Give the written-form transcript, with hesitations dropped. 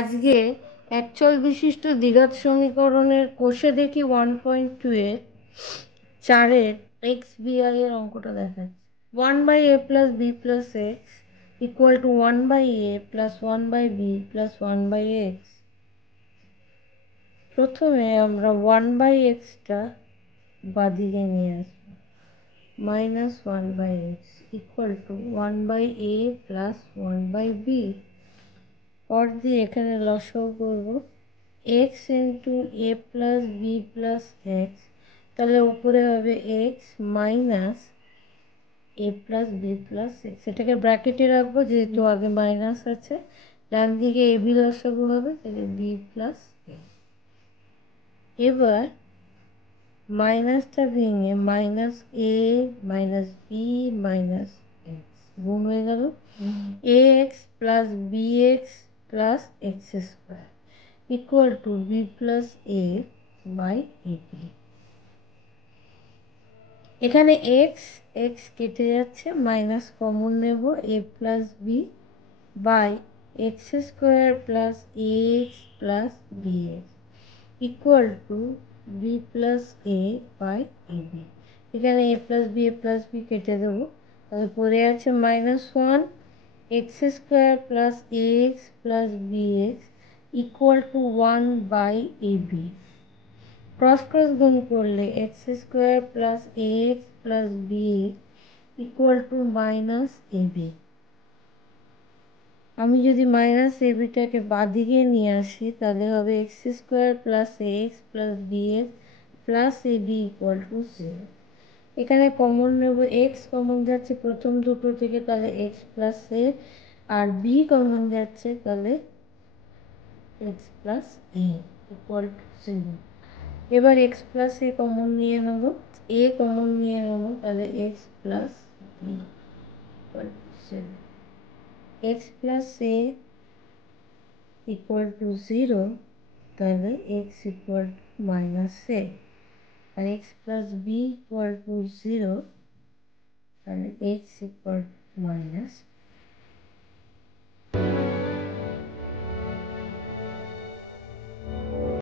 আজকে একচল বিশিষ্ট দ্বিঘাত সমীকরণের কোষে দেখি 1.2 এর 4-এর xbi এর অঙ্কটা দেখাচ্ছে। 1/a + b + x = 1/a + 1/b + 1/x। প্রথমে আমরা 1/x-টা বাঁদিকে নিয়ে আসবো। -1/x = 1/a + 1/b। পর দিয়ে এখানে লসাগু করব x × a + b + x, তাহলে উপরে হবে x - a + b + x। এটাকে ব্র্যাকেটে রাখবো যেহেতু আগে মাইনাস আছে। ডান দিকে ab লসাগু হবে, তাহলে b + a। এবার মাইনাসটা ভেঙে -a - b - x গুণ হয়ে গেল ax + bx + x² = b + a/ab। এখানে x কেটে যাচ্ছে, মাইনাস কমন নেব, a + b / x² + ax + bx = b + a/ab। এখানে a + b কেটে দেবো, তাহলে পড়ে আছে -1 x² + ax + bx = 1/ab। Cross গুণ করলে x² + ax + bx = -ab। আমি যদি -abটাকে বাঁদিকে নিয়ে আসি তাহলে হবে x² + ax + bx + ab = 0। এখানে কমন নেব, x কমন যাচ্ছে প্রথম দুটো থেকে, তাহলে x + a, আর b কমন যাচ্ছে, তাহলে x + a = 0। এবার x + a কমন নিয়ে নেব, a কমন নিয়ে নেব, তাহলে x + b = 0। x + a = 0, তাহলে x = -a, R x + b = 0, তাহলে x = -b।